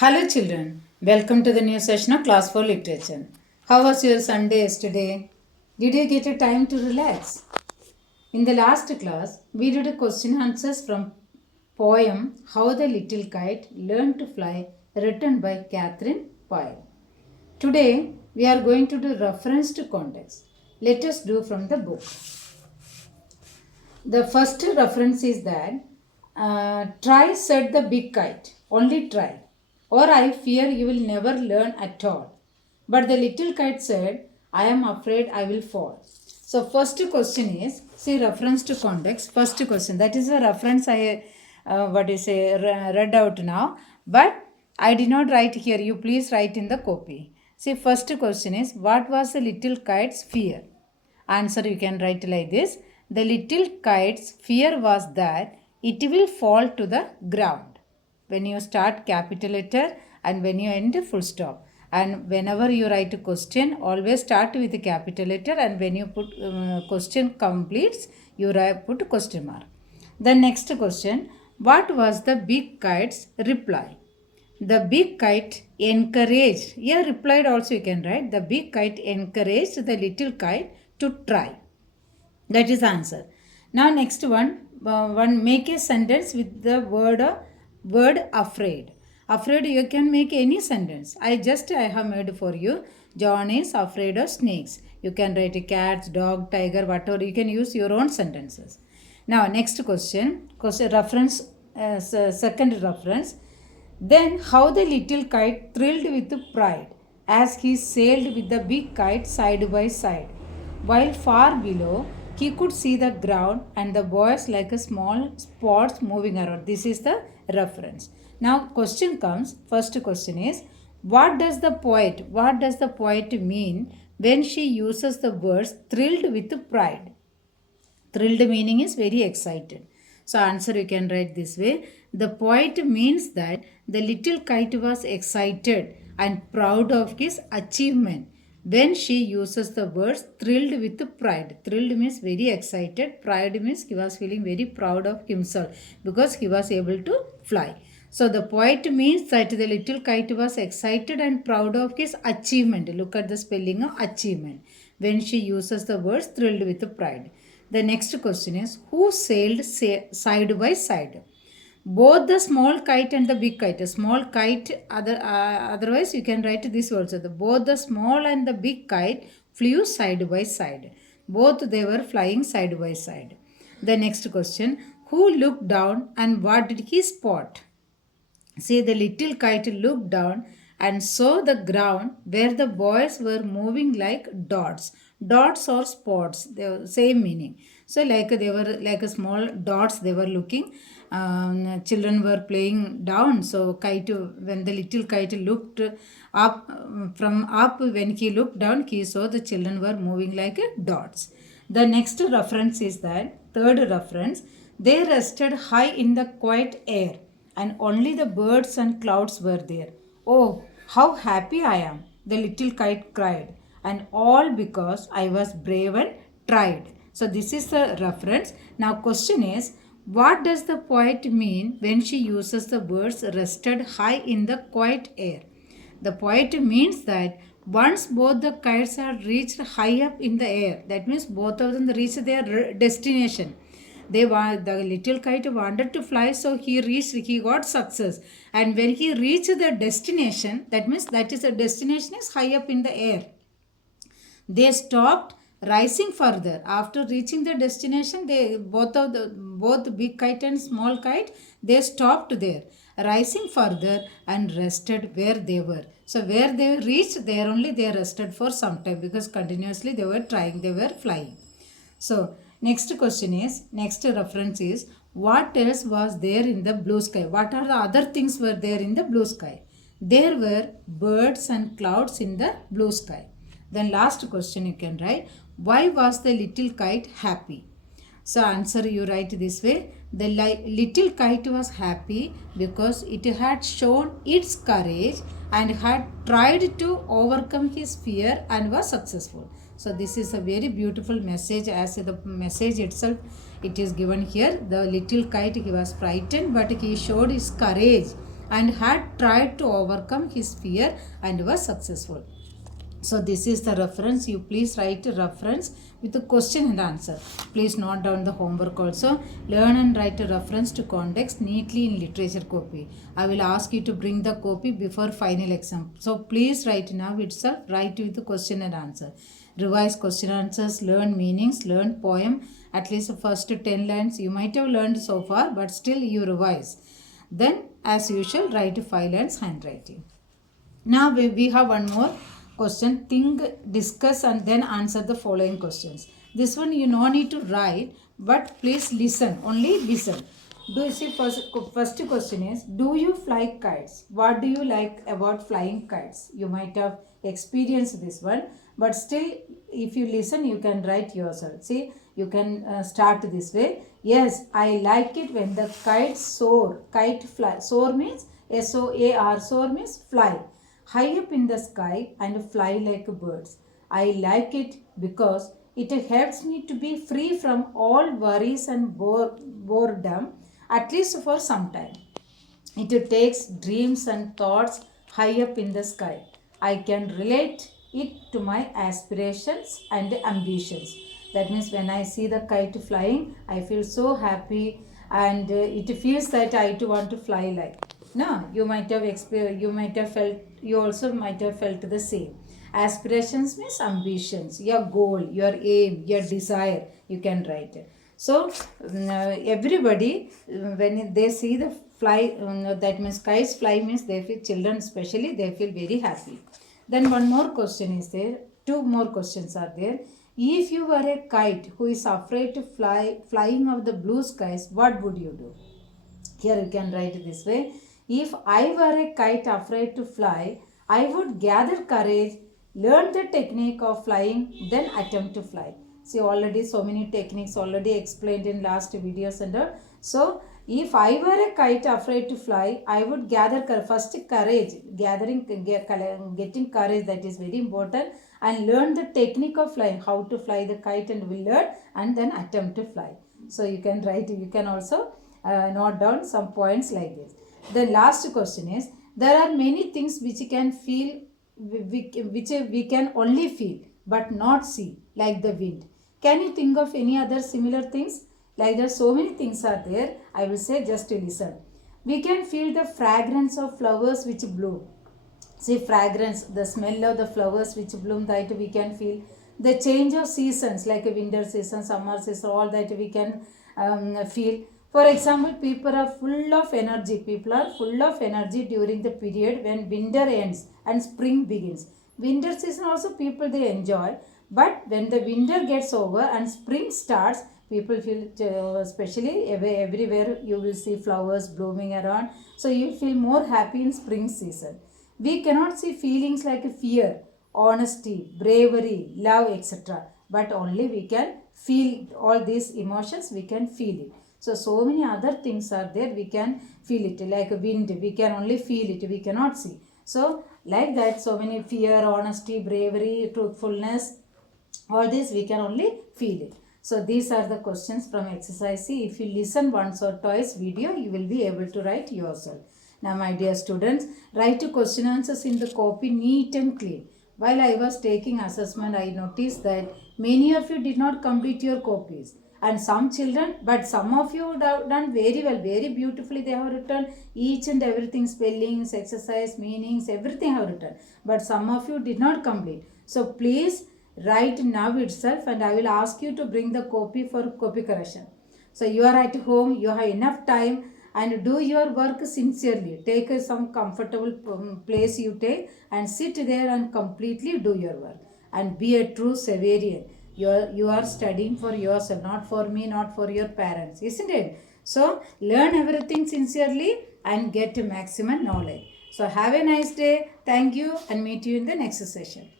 Hello children, welcome to the new session of Class 4 Literature. How was your Sunday yesterday? Did you get a time to relax? In the last class, we did a question answers from poem How the Little Kite Learned to Fly written by Catherine Pyle. Today, we are going to do reference to context. Let us do from the book. The first reference is that try said the big kite, only try, or I fear you will never learn at all. But the little kite said, I am afraid I will fall. So first question is, see reference to context, first question, that is a reference I read out now, but I did not write here, you please write in the copy. See first question is, what was the little kite's fear? Answer you can write like this. The little kite's fear was that it will fall to the ground. When you start capital letter and when you end full stop. And whenever you write a question, always start with a capital letter, and when you put question completes, you put question mark. The next question, what was the big kite's reply? The big kite encouraged, here replied also you can write, the big kite encouraged the little kite to try. That is answer. Now next one make a sentence with the word afraid. Afraid you can make any sentence. I have made for you. John is afraid of snakes. You can write a cat, dog, tiger, whatever. You can use your own sentences. Now next question reference, second reference. Then how the little kite thrilled with pride as he sailed with the big kite side by side, while far below he could see the ground and the boys like a small spots moving around. This is the reference. Now question comes, first question is, what does the poet mean when she uses the words thrilled with pride? Thrilled meaning is very excited. So answer you can write this way. The poet means that the little kite was excited and proud of his achievement when she uses the words thrilled with pride. Thrilled means very excited. Pride means he was feeling very proud of himself because he was able to fly. So the poet means that the little kite was excited and proud of his achievement. Look at the spelling of achievement when she uses the words thrilled with pride. The next question is, who sailed side by side? Both the small kite and the big kite. A small kite, otherwise you can write this also. Both the small and the big kite flew side by side. Both they were flying side by side. The next question, who looked down and what did he spot? See, the little kite looked down and saw the ground where the boys were moving like dots. Dots or spots, they were same meaning. So like they were like a small dots they were looking. Children were playing down. So kite, when the little kite looked up, from up, when he looked down, he saw the children were moving like dots. The next reference is that, third reference, they rested high in the quiet air and only the birds and clouds were there. Oh, how happy I am, the little kite cried, and all because I was brave and tried. So this is the reference. Now question is, what does the poet mean when she uses the words rested high in the quiet air? The poet means that once both the kites are reached high up in the air, that means both of them reach their destination. The little kite wanted to fly, so he got success. And when he reached the destination, that means that is the destination is high up in the air. They stopped rising further. After reaching the destination, both big kite and small kite, they stopped there, rising further and rested where they were. So where they reached, there only they rested for some time because continuously they were flying. So next reference is, what else was there in the blue sky? What are the other things were there in the blue sky? There were birds and clouds in the blue sky. Then last question you can write, why was the little kite happy? So answer you write this way, the little kite was happy because it had shown its courage and had tried to overcome his fear and was successful. So this is a very beautiful message, as the message itself it is given here. The little kite, he was frightened but he showed his courage and had tried to overcome his fear and was successful. So this is the reference. You please write a reference with the question and answer. Please note down the homework also. Learn and write a reference to context neatly in literature copy. I will ask you to bring the copy before final exam. So please write now itself. Write with the question and answer. Revise question answers. Learn meanings. Learn poem. At least the first 10 lines you might have learned so far, but still you revise. Then as usual write 5 lines handwriting. Now we have one more question. Think, discuss and then answer the following questions. This one you no need to write, but please listen, only listen. Do you see, first question is, do you fly kites? What do you like about flying kites? You might have experienced this one, but still if you listen you can write yourself. See, you can start this way. Yes, I like it when the kites soar. Kite fly. Soar means SOAR. Soar means fly high up in the sky and fly like birds. I like it because it helps me to be free from all worries and boredom, at least for some time. It takes dreams and thoughts high up in the sky. I can relate it to my aspirations and ambitions. That means when I see the kite flying, I feel so happy, and it feels that I too want to fly like. No, you might have you might have felt, you also might have felt the same. Aspirations means ambitions, your goal, your aim, your desire. You can write it. So everybody, when they see the fly, that means kites fly means they feel, children especially, they feel very happy. Then one more question is there. Two more questions are there. If you were a kite who is afraid to flying of the blue skies, what would you do? Here you can write it this way. If I were a kite afraid to fly, I would gather courage, learn the technique of flying, then attempt to fly. See, already so many techniques already explained in last videos and all. So if I were a kite afraid to fly, I would gather first courage, getting courage, that is very important, and learn the technique of flying, how to fly the kite, and will learn and then attempt to fly. So you can write, you can also note down some points like this. The last question is, there are many things which you can feel, which we can only feel but not see, like the wind. Can you think of any other similar things? Like there are so many things are there. I will say, just to listen. We can feel the fragrance of flowers which bloom. See, fragrance, the smell of the flowers which bloom, that we can feel. The change of seasons, like a winter season, summer season, all that we can feel. For example, people are full of energy. People are full of energy during the period when winter ends and spring begins. Winter season also people they enjoy, but when the winter gets over and spring starts, people feel, especially everywhere you will see flowers blooming around. So you feel more happy in spring season. We cannot see feelings like fear, honesty, bravery, love, etc. But only we can feel all these emotions, we can feel it. So many other things are there, we can feel it. Like wind, we can only feel it, we cannot see. So like that, so many fear, honesty, bravery, truthfulness, all this we can only feel it. So these are the questions from exercise C. If you listen once or twice video, you will be able to write yourself. Now my dear students, write your question answers in the copy neat and clean. While I was taking assessment, I noticed that many of you did not complete your copies. And some children, but some of you have done very well, very beautifully. They have written each and everything, spellings, exercise, meanings, everything have written. But some of you did not complete. So please write now itself, and I will ask you to bring the copy for copy correction. So you are at home, you have enough time, and do your work sincerely. Take some comfortable place you take and sit there and completely do your work. And be a true Savarian. You are studying for yourself, not for me, not for your parents, isn't it? So learn everything sincerely and get maximum knowledge. So have a nice day. Thank you, and meet you in the next session.